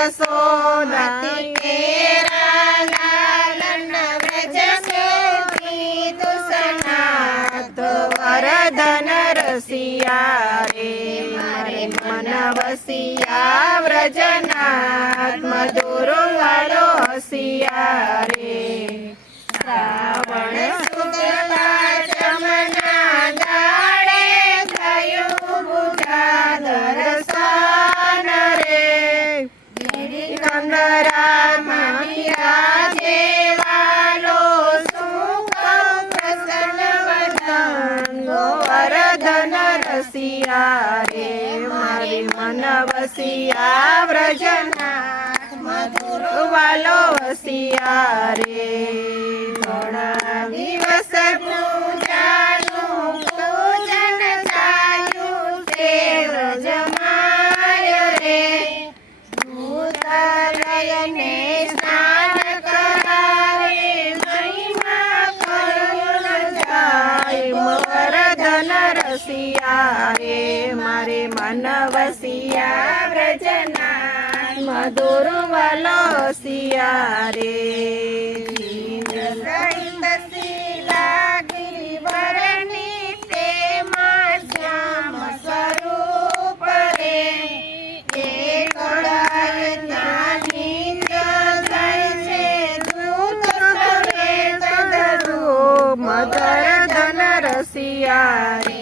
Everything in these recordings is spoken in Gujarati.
યશોદા તેરા લાલન વ્રજ સુખી તુસનાથ વરધન રસિયા રે મારે મન વસિયા વ્રજનાથ મધુર વાલો હસિયા રે શ્રાવણ શુક્લ પાંચમના દાડે થયું પૂજા દર્શન રે કંદરામાં બિરાજે વાલો સુખ પ્રસન્ન વદન વરધન રસિયા રે મારી મન વસિયા વ્રજનાથ મધુર વાલો વસિયા રે ઘણા દિવસ પૂજાનું પૂજન થયું તે વ્રજમાય રે ભૂતલયને સ્નાન કરાવે મહિમા કયું ન જાય વરધન રસિયા રે મારે મન વસિયા વ્રજનાથ મધુર વાલો વસિયા રે સહિત શીલા ગિરિવરની તેમાં શ્યામ સ્વરૂપ રે એક ત્યાંની જાય છે દૂત સવેત ધરું મધર ધન રસિયા રે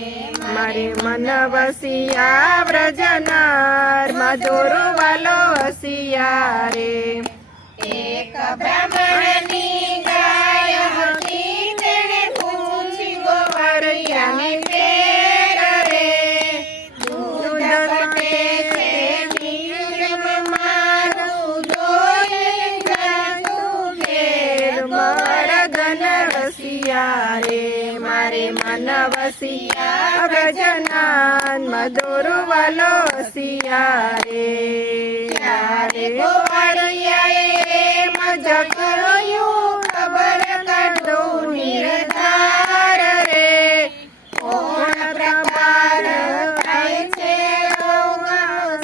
મારે મન વસિયા વ્રજનાર મધુર વાલો વસિયા રે એક બ્રાહ્મણની ગાય હતી તેણે પૂછી ગોવાળિયાને પેર રે દૂધ ઘટે છે નીરમ મારું જોઈ જાતું ઘેર વરધન રસિયા રે મારે મન વસિયા વ્રજનાર મધુર વાલો વસિયા રે ત્યારે ગોવાળિયાએ મજ કર્યું ખબર કાઢો નિર્ધાર રે કોણ પ્રકાર થાય છે રોગ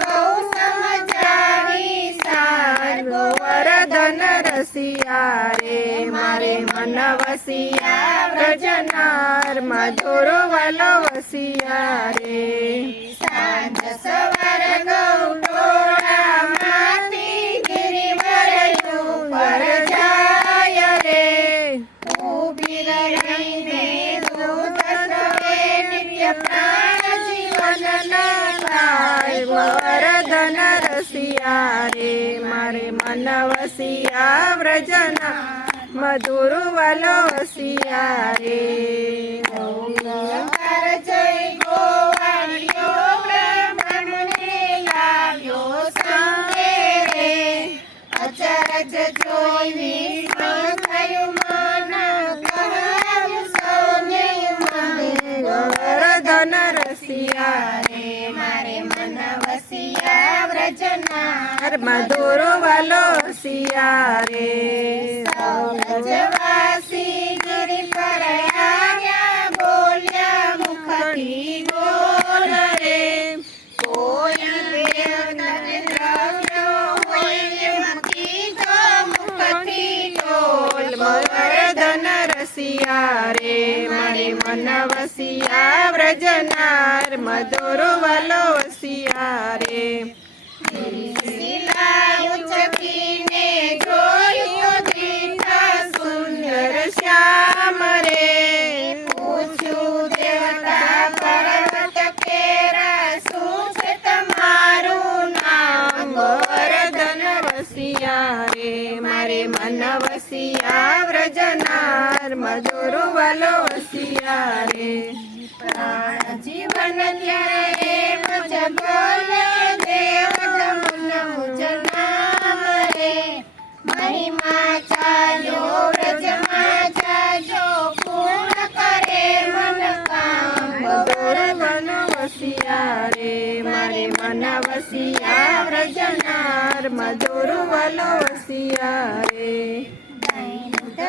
સૌ સમજાવી સાર વરધન રસિયા રે મારે મન વસિયા વ્રજનાર મધુર વાલો વસિયા રે સાંજ સવાર ગૌટોળામાંથી ગિરિવર ઉપર જાય રે ઊભી રહીને દૂધ સવે નિત્ય પ્રાણ જીવન થાય વરધન રસિયા રે મારે મન વસિયા વ્રજનાર મધુર વાલો વસિયા રે ઓંકાર જય ગોવાળિયો બ્રાહ્મણને લાવ્યો સંગે રે અચરજ જોઈ વિસ્મય થયું મન કરાવ્યું સૌને મન વરધન રસિયા રે મારે મન વસિયા વ્રજનાર મધુર વાલો વસિયા રે વ્રજવાસી ગિરિ પર આવ્યા બોલ્યા મુખથી બોલ રે કોઈ દેવતાને દ્રવ્યો હોય એમાંથી તો મુખથી ટોલ વરધન રસિયા રે મારે મન વસિયા વ્રજનાર મધુર વાલો વસિયા રે શિલા ઉચકીને જોયું દીઠા સુંદર શ્યામ રે પૂછ્યું દેવતા પર્વત કેરા શું છે તમારું નામ વરધન વસિયા રે મારે મન વસિયા વ્રજનાર મધુર વાલો વસિયા રે પ્રાણ જીવન ત્યારે મુજ બોલ્યો દેવ તમને મુજ નામ રે મહિમા ચાલ્યો વ્રજમાં જાજો પૂર્ણ કરે મન કામ મધુર વાલો વસિયા રે મારે મન વસિયા વ્રજનાર મધુર વાલો વસિયા રે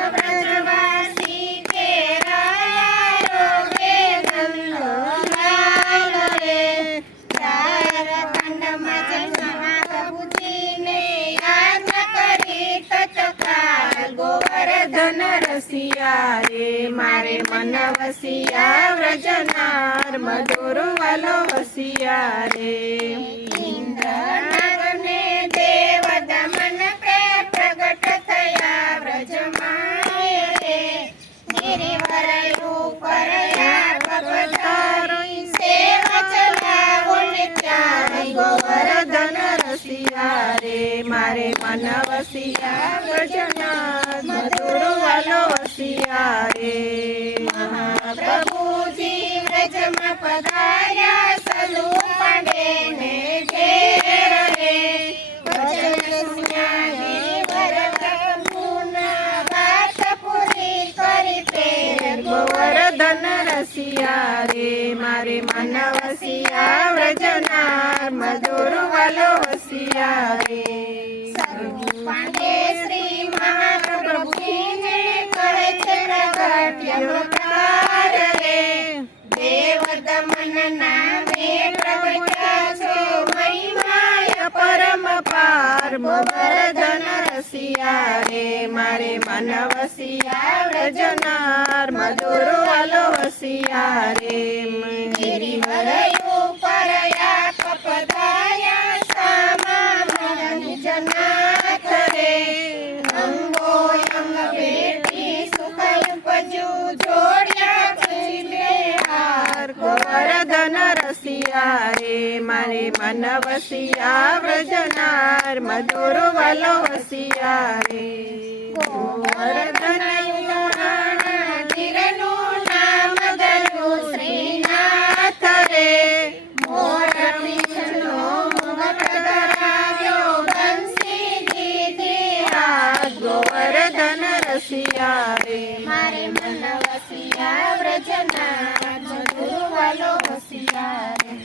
વ્રજવાસી કેરા રોગે ગંગો લાલ રે ચાર ખંડમાં જન્મા પ્રભુજીને ગોવર્ધન રસિયા રે મારે મન વસિયા વ્રજનાર મધુર વાલો વસિયા રે ઇન્દ્રનાગને દેવ દમન પ્રે પ્રગટ થયા વ્રજમાં રે ગિરિવર ઉપર પધારો સેવ ચલાવો નિત્યારે ગોવર્ધન રસિયા રે મારે મન વસિયા વ્રજનાર મધુર વાલો વસિયા રે મહાપ્રભુજી વ્રજમાં પધાર્યા સલુ પાંડેને ઘેર રે વચન સુન્યા ગિરિવર પ્રભુના વાત પૂરી કરી પેર ગોવર્ધન રસિયા રે મારે મન વસિયા વ્રજનાર મધુર વાલો વસિયા રે પાંડે શ્રી મહાપ્રભુજીને કરે છે પ્રગટ્ય પ્રકાર રે દેવ દમન નામે પ્રગટ્યા છો મહિમાય પરમ પાર ગોવર્ધન રસિયા રે મારે મન વસિયા વ્રજનાર મધુર વાલો વસિયા રે ગિરિવર ઉપર આપ પધાર્યા સામા નિજ નાથ રે અંગો અંગ ભેટી સુખ ઉપજુ જોડ્યા ખીલે હાર ગોવર્ધન રસિયા રે મારે મન વસિયા વ્રજનાર મધુર વાલો વસિયા રે ગોવર્ધન ધીરનું નામ ધર્યું શ્રીનાથ રે મોર પીછનો મુગટ ધરાવ્યો બંસી દીધી હાથ ગોવર્ધન રસિયા રે મારે મન વસિયા વ્રજનાર મધુર વાલો વસિયા રે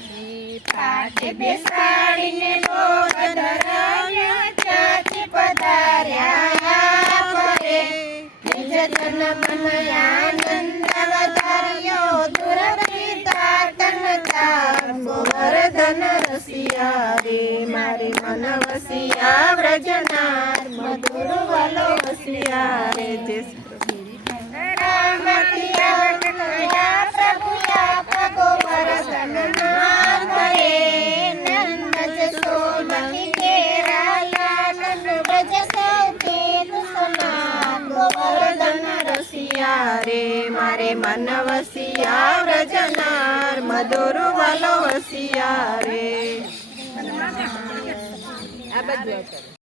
પાઠે બેસાડીને ભોગ ધરાવ્યા ત્યાંથી પધાર્યા પરે નિજ તન મન આનંદ વધાર્યો દુરપિતા તન તાર ગોવર્ધન રસિયા રે મારે મન વસિયા વ્રજનાર મધુર વાલો વસિયા રે જય શ્રી રસિયા રે મારે મન વસિયા વ્રજનાર મધુર વાલો વસિયા રે આ બધું